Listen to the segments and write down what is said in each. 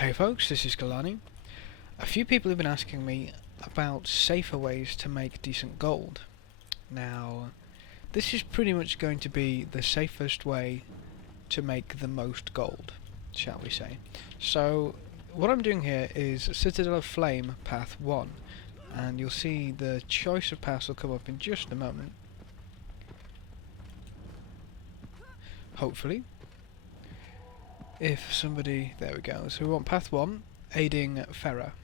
Hey folks, this is Kalani. A few people have been asking me about safer ways to make decent gold. Now, this is pretty much going to be the safest way to make the most gold, shall we say. So, what I'm doing here is Citadel of Flame Path 1, and you'll see the choice of paths will come up in just a moment. Hopefully. If somebody... there we go. So we want path 1, aiding Ferrer.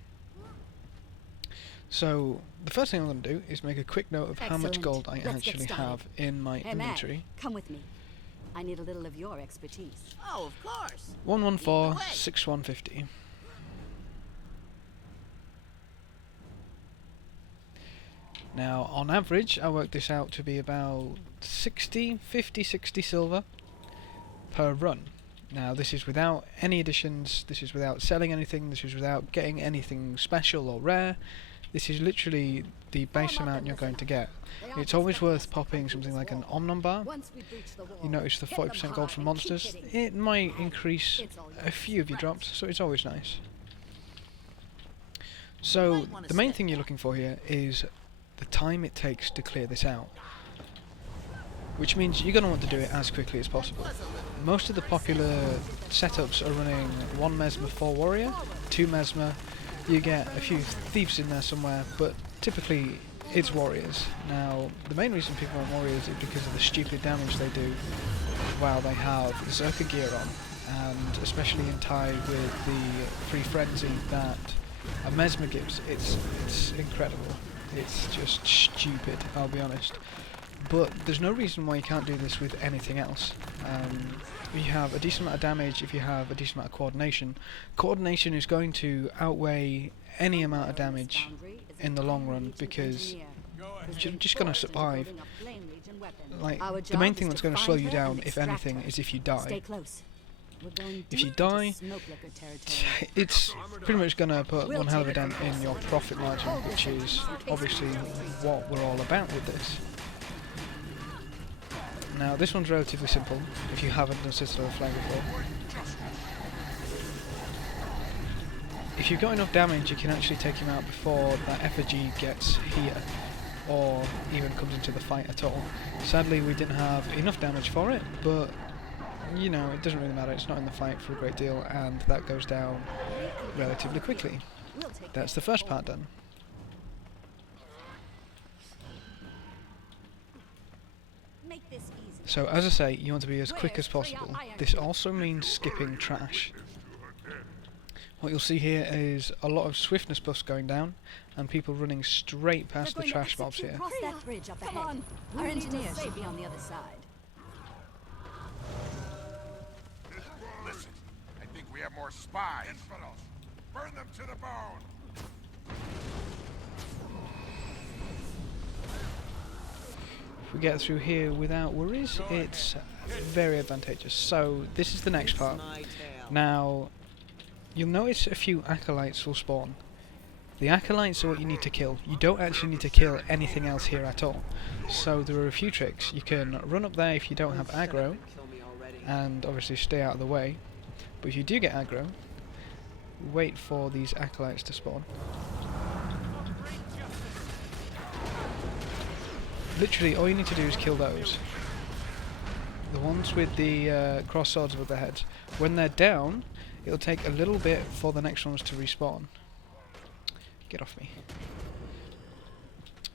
So, the first thing I'm going to do is make a quick note of how much gold I actually have in my inventory. Come with me. I need a little of your expertise. Oh, of course. 114,6150. Now, on average, I work this out to be about 60 silver per run. Now, this is without any additions, this is without selling anything, this is without getting anything special or rare. This is literally the base amount you're going to get. It's always worth popping something like an Omnom bar. You notice the 40% gold from monsters. It might increase a few of your drops, so it's always nice. So, the main thing you're looking for here is the time it takes to clear this out. Which means you're going to want to do it as quickly as possible. Most of the popular setups are running 1 Mesmer 4 Warrior, 2 Mesmer, you get a few Thieves in there somewhere, but typically it's Warriors. Now, the main reason people want Warriors is because of the stupid damage they do while they have Zerka gear on, and especially in tie with the free frenzy that a Mesmer gives. It's incredible. It's just stupid, I'll be honest. But there's no reason why you can't do this with anything else. If you have a decent amount of damage, if you have a decent amount of coordination, coordination is going to outweigh any amount of damage in the long run, because you're just going to survive. Like, the main thing that's going to slow you down, if anything, is if you die. If you die, it's pretty much going to put one hell of a dent in your profit margin, which is obviously what we're all about with this. Now, this one's relatively simple, if you haven't done Citadel of Flame before. If you've got enough damage, you can actually take him out before that effigy gets here, or even comes into the fight at all. Sadly, we didn't have enough damage for it, but, you know, it doesn't really matter, it's not in the fight for a great deal, and that goes down relatively quickly. That's the first part done. So, as I say, you want to be as quick as possible. This also means skipping trash. What you'll see here is a lot of swiftness buffs going down, and people running straight past the trash mobs here. Cross that bridge up ahead. Our engineers should be on the other side. Listen, I think we have more spies. Infidels, burn them to the bone. If we get through here without worries, it's very advantageous. So, this is the next part. Now, you'll notice a few acolytes will spawn. The acolytes are what you need to kill. You don't actually need to kill anything else here at all. So, there are a few tricks. You can run up there if you don't have aggro, and obviously stay out of the way. But if you do get aggro, wait for these acolytes to spawn. Literally, all you need to do is kill those. The ones with the cross swords above their heads. When they're down, it'll take a little bit for the next ones to respawn. Get off me.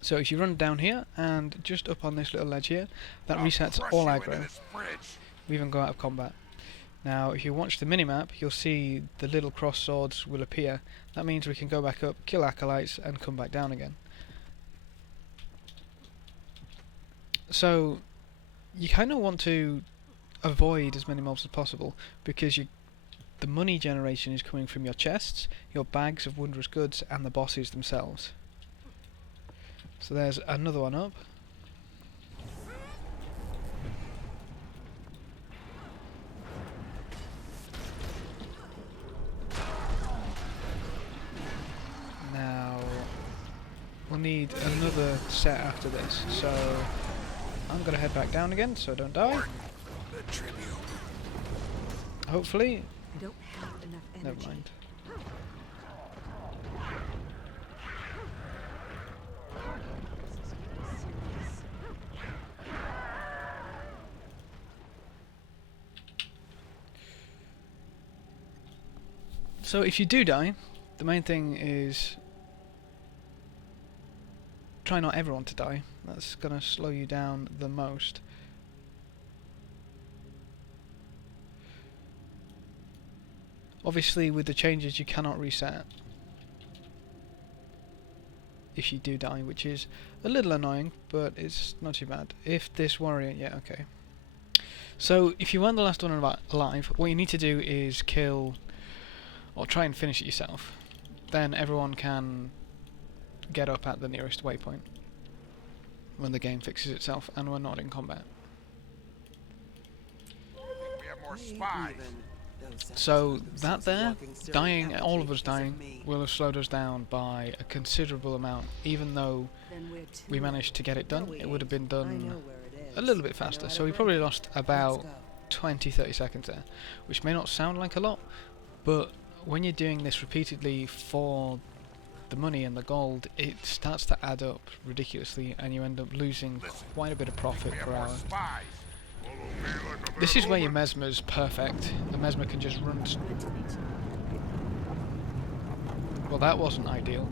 So if you run down here, and just up on this little ledge here, that resets all aggro. We even go out of combat. Now, if you watch the minimap, you'll see the little cross swords will appear. That means we can go back up, kill acolytes, and come back down again. So, you kind of want to avoid as many mobs as possible, because the money generation is coming from your chests, your bags of wondrous goods, and the bosses themselves. So there's another one up. Now, we'll need another set after this, so I'm going to head back down again so I don't die. Hopefully. I don't have enough energy. Never mind. So if you do die, the main thing is try not everyone to die. That's going to slow you down the most. Obviously with the changes you cannot reset if you do die, which is a little annoying, but it's not too bad. If this warrior, yeah, okay. So if you weren't the last one alive, what you need to do is kill, or try and finish it yourself. Then everyone can get up at the nearest waypoint when the game fixes itself and we're not in combat. We have more spies. So that there, dying, all of us dying, will have slowed us down by a considerable amount. Even though we managed to get it done, it would have been done a little bit faster. So we probably lost about 20-30 seconds there, which may not sound like a lot, but when you're doing this repeatedly for the money and the gold, it starts to add up ridiculously and you end up losing quite a bit of profit per hour. This is where your Mesmer's perfect. The Mesmer can just run. Well, that wasn't ideal.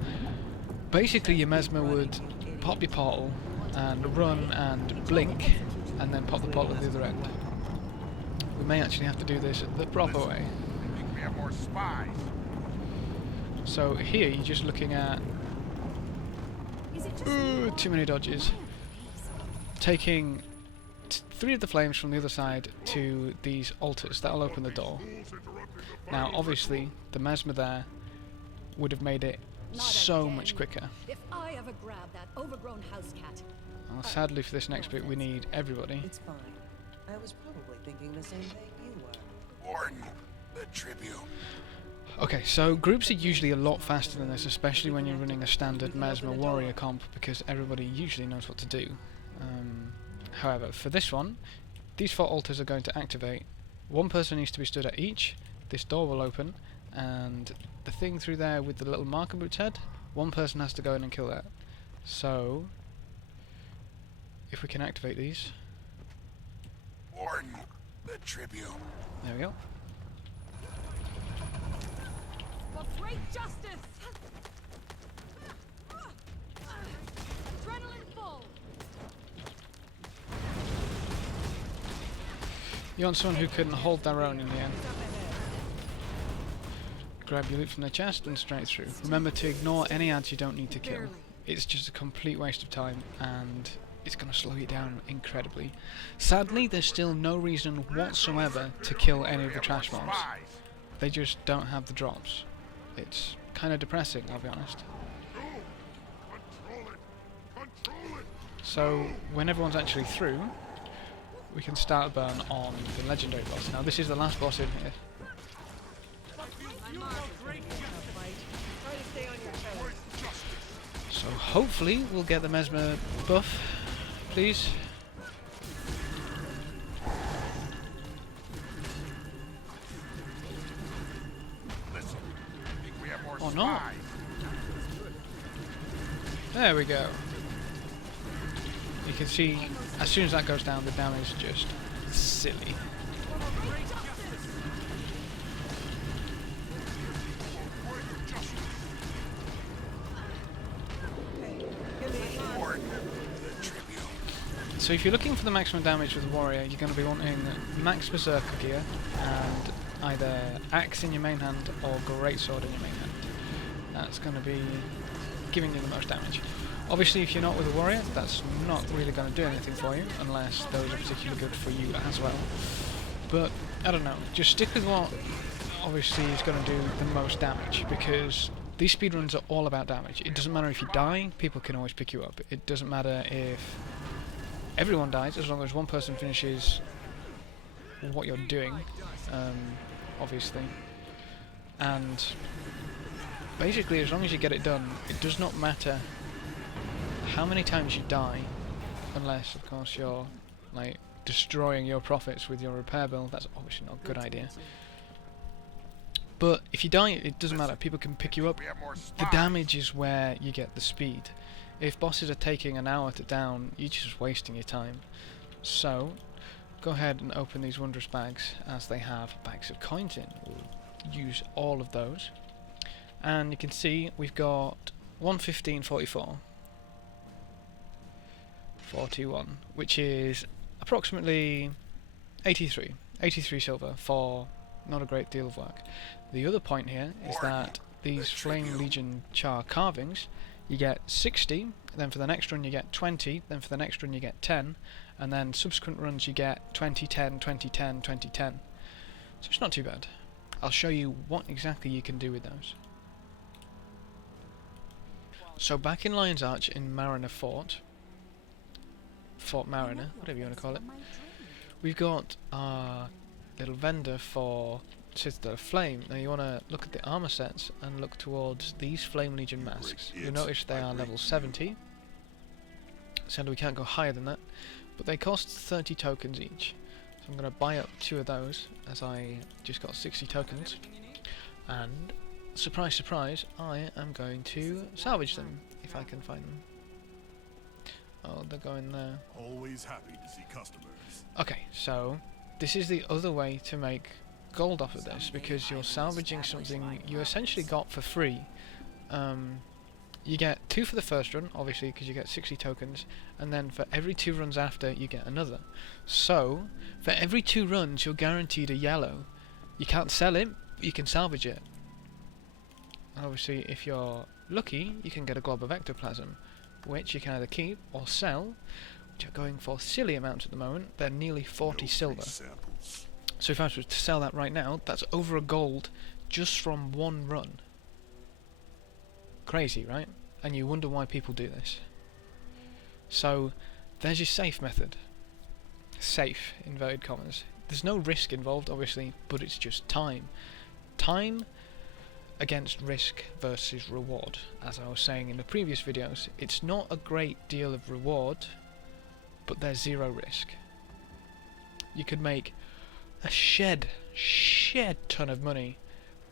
Basically, your Mesmer would pop your portal and run and blink, and then pop the portal at the other end. We may actually have to do this the proper way. I think we have more spies. So here, you're just looking at too many dodges. Taking 3 of the flames from the other side to these altars. That'll open the door. Now, obviously, the Mesmer there would have made it so much quicker. If I ever grab that overgrown house cat. Well, sadly for this next bit, we need everybody. It's fine. I was probably thinking the same thing you were. Warden, the tribute. Okay, so groups are usually a lot faster than this, especially when you're running a standard Mesmer warrior comp, because everybody usually knows what to do. However, for this one, these 4 altars are going to activate. 1 person needs to be stood at each. This door will open, and the thing through there with the little marker boot's head, 1 person has to go in and kill that. So, if we can activate these. Warden, the tribute. There we go. For great justice! Adrenaline full! You want someone who can hold their own in the end. Grab your loot from their chest and straight through. Remember to ignore any ads you don't need to kill. It's just a complete waste of time and it's going to slow you down incredibly. Sadly, there's still no reason whatsoever to kill any of the trash mobs. They just don't have the drops. It's kind of depressing, I'll be honest. So, when everyone's actually through, we can start a burn on the legendary boss. Now, this is the last boss in here. So, hopefully, we'll get the Mesmer buff, please. Or not. There we go. You can see, as soon as that goes down, the damage is just silly. So if you're looking for the maximum damage with Warrior, you're going to be wanting max Berserker gear and either Axe in your main hand or Greatsword in your main hand. That's going to be giving you the most damage. Obviously, if you're not with a Warrior, that's not really going to do anything for you, unless those are particularly good for you as well. But, I don't know, just stick with what obviously is going to do the most damage, because these speedruns are all about damage. It doesn't matter if you die, people can always pick you up. It doesn't matter if everyone dies, as long as 1 person finishes what you're doing, obviously. And basically, as long as you get it done, it does not matter how many times you die, unless, of course, you're like destroying your profits with your repair bill. That's obviously not a good idea. But if you die, it doesn't matter. People can pick you up. The damage is where you get the speed. If bosses are taking an hour to down, you're just wasting your time. So, go ahead and open these wondrous bags, as they have bags of coins in. Ooh, use all of those. And you can see we've got 115.44 41, which is approximately 83 silver for not a great deal of work. The other point here is that these Flame Legion char carvings, you get 60, then for the next run you get 20, then for the next run you get 10, and then subsequent runs you get 20, 10, 20, 10, 20, 10. So it's not too bad. I'll show you what exactly you can do with those. So back in Lion's Arch in Mariner Fort Mariner, whatever you want to call it, we've got our little vendor for Citadel of Flame. Now you want to look at the armor sets and look towards these Flame Legion masks. You'll notice they are level 70, so we can't go higher than that, but they cost 30 tokens each. So I'm going to buy up 2 of those, as I just got 60 tokens, and surprise surprise, I am going to salvage them, if I can find them. Oh, they're going there. Always happy to see customers. Okay, so this is the other way to make gold off of this, because you're salvaging something you essentially got for free. You get 2 for the first run, obviously, because you get 60 tokens, and then for every 2 runs after, you get another. So, for every 2 runs, you're guaranteed a yellow. You can't sell it, but you can salvage it. And obviously, if you're lucky, you can get a glob of ectoplasm, which you can either keep or sell, which are going for silly amounts at the moment. They're nearly 40 silver. So if I was to sell that right now, that's over a gold just from 1 run. Crazy, right? And you wonder why people do this. So there's your safe method. Safe, inverted commas. There's no risk involved, obviously, but it's just time. Time against risk versus reward. As I was saying in the previous videos, it's not a great deal of reward, but there's 0 risk. You could make a shed ton of money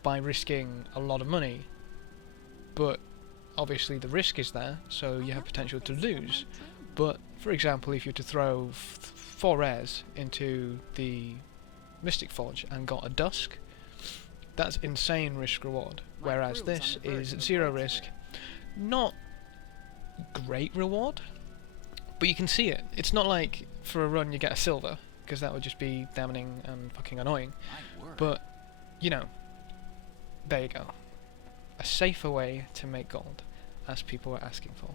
by risking a lot of money, but obviously the risk is there, so you have potential to lose. But for example, if you were to throw 4 rares into the Mystic Forge and got a Dusk, that's insane risk reward, whereas this is 0 risk, not great reward, but you can see it. It's not like for a run you get a silver, because that would just be damning and fucking annoying, but you know, there you go, a safer way to make gold, as people were asking for.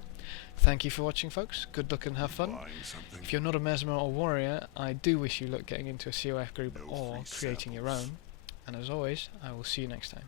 Thank you for watching, folks. Good luck and have fun. If you're not a Mesmer or Warrior, I do wish you luck getting into a CoF group or creating your own. And as always, I will see you next time.